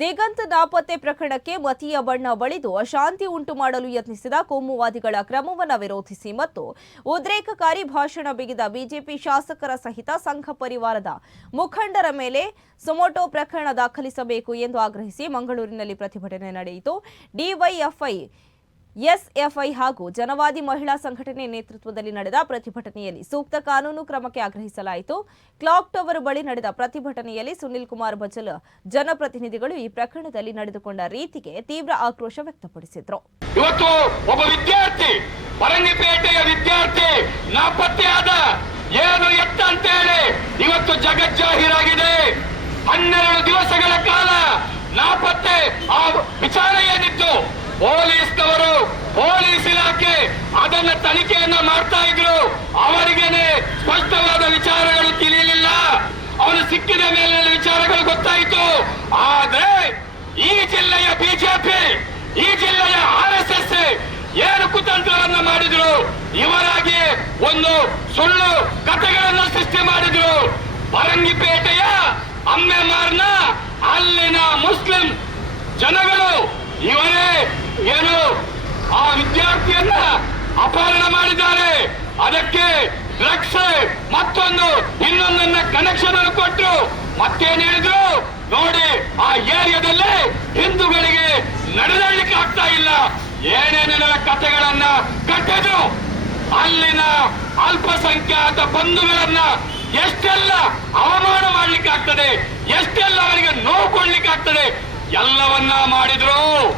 ದಿಗಂತ್ ನಾಪತ್ತೆ ಪ್ರಕರಣಕ್ಕೆ ಮತೀಯ ಬಣ್ಣ ಬಳಿದು ಅಶಾಂತಿ ಉಂಟು ಮಾಡಲು ಯತ್ನಿಸಿದ ಕೋಮುವಾದಿಗಳ ಕ್ರಮವನ್ನು ವಿರೋಧಿಸಿ ಮತ್ತು ಉದ್ರೇಕಕಾರಿ ಭಾಷಣ ಬಿಗಿದ ಬಿಜೆಪಿ ಶಾಸಕರ ಸಹಿತ ಸಂಘ ಪರಿವಾರದ ಮುಖಂಡರ ಮೇಲೆ ಸುಮೋಟೋ ಪ್ರಕರಣ ದಾಖಲಿಸಬೇಕು ಎಂದು ಆಗ್ರಹಿಸಿ ಮಂಗಳೂರಿನಲ್ಲಿ ಪ್ರತಿಭಟನೆ ನಡೆಯಿತು. ಡಿವೈಎಫ್ಐ ಎಸ್ಎಫ್ಐ ಹಾಗೂ ಜನವಾದಿ ಮಹಿಳಾ ಸಂಘಟನೆ ನೇತೃತ್ವದಲ್ಲಿ ನಡೆದ ಪ್ರತಿಭಟನೆಯಲ್ಲಿ ಸೂಕ್ತ ಕಾನೂನು ಕ್ರಮಕ್ಕೆ ಆಗ್ರಹಿಸಲಾಯಿತು. ಕ್ಲಾಕ್ ಟವರ್ ಬಳಿ ನಡೆದ ಪ್ರತಿಭಟನೆಯಲ್ಲಿ ಸುನಿಲ್ ಕುಮಾರ್ ಬಚಲ್ ಜನಪ್ರತಿನಿಧಿಗಳು ಈ ಪ್ರಕರಣದಲ್ಲಿ ನಡೆದುಕೊಂಡ ರೀತಿಗೆ ತೀವ್ರ ಆಕ್ರೋಶ ವ್ಯಕ್ತಪಡಿಸಿದರು. ಇವತ್ತು ಒಬ್ಬ ವಿದ್ಯಾರ್ಥಿ ಪರಂಗಿಪೇಟೆಯ ವಿದ್ಯಾರ್ಥಿ ನಾಪತ್ತೆಯಾದ ಏನು ಎತ್ತ ಅಂತೇಳಿ ಇವತ್ತು ಜಗಜ್ಜಾಹೀರಾಗಿದೆ. 12 ದಿವಸಗಳ ಕಾಲ ನಾಪತ್ತೆ ಆ ವಿಚಾರ ಏನಿತ್ತು, ಪೊಲೀಸ್ ಇಲಾಖೆ ಅದನ್ನ ತನಿಖೆಯನ್ನ ಮಾಡ್ತಾ ಇದ್ರು. ಅವರಿಗೇನೆ ಸ್ಪಷ್ಟವಾದ ವಿಚಾರಗಳು ತಿಳಿಯಲಿಲ್ಲ. ಅವನು ಸಿಕ್ಕಿದ ಮೇಲೆ ವಿಚಾರಗಳು ಗೊತ್ತಾಯಿತು. ಆದ್ರೆ ಈ ಜಿಲ್ಲೆಯ ಬಿಜೆಪಿ, ಈ ಜಿಲ್ಲೆಯ RSS ಏನು ಕುತಂತ್ರವನ್ನ ಮಾಡಿದ್ರು, ಇವರಾಗಿ ಒಂದು ಸುಳ್ಳು ಕಥೆಗಳನ್ನು ಸೃಷ್ಟಿ ಮಾಡಿದ್ರು. ಪರಂಗಿಪೇಟೆಯ ಅಮ್ಮೆಮಾರ್ನ ಅಲ್ಲಿನ ಮುಸ್ಲಿಂ ಜನಗಳು ಇವರೇ ಏನು ಆ ವಿದ್ಯಾರ್ಥಿಯನ್ನ ಅಪಹರಣ ಮಾಡಿದ್ದಾರೆ. ಅದಕ್ಕೆ ಡ್ರಗ್ಸ್ ಮತ್ತೊಂದು ಇನ್ನೊಂದನ್ನ ಕನೆಕ್ಷನ್ ಅನ್ನು ಕೊಟ್ಟರು. ಮತ್ತೇನು ಹೇಳಿದ್ರು ನೋಡಿ, ಆ ಏರಿಯಾದಲ್ಲಿ ಹಿಂದೂಗಳಿಗೆ ನಡೆದಾಡಲಿಕ್ಕೆ ಆಗ್ತಾ ಇಲ್ಲ. ಏನೇನೆಲ್ಲ ಕಥೆಗಳನ್ನ ಕಟ್ಟಿದ್ರು. ಅಲ್ಲಿನ ಅಲ್ಪಸಂಖ್ಯಾತ ಬಂಧುಗಳನ್ನ ಎಷ್ಟೆಲ್ಲ ಅವಮಾನ ಮಾಡ್ಲಿಕ್ಕೆ ಆಗ್ತದೆ, ಎಷ್ಟೆಲ್ಲ ಅವರಿಗೆ ನೋವು ಕೊಡ್ಲಿಕ್ಕೆ ಆಗ್ತದೆ, ಎಲ್ಲವನ್ನ ಮಾಡಿದ್ರು.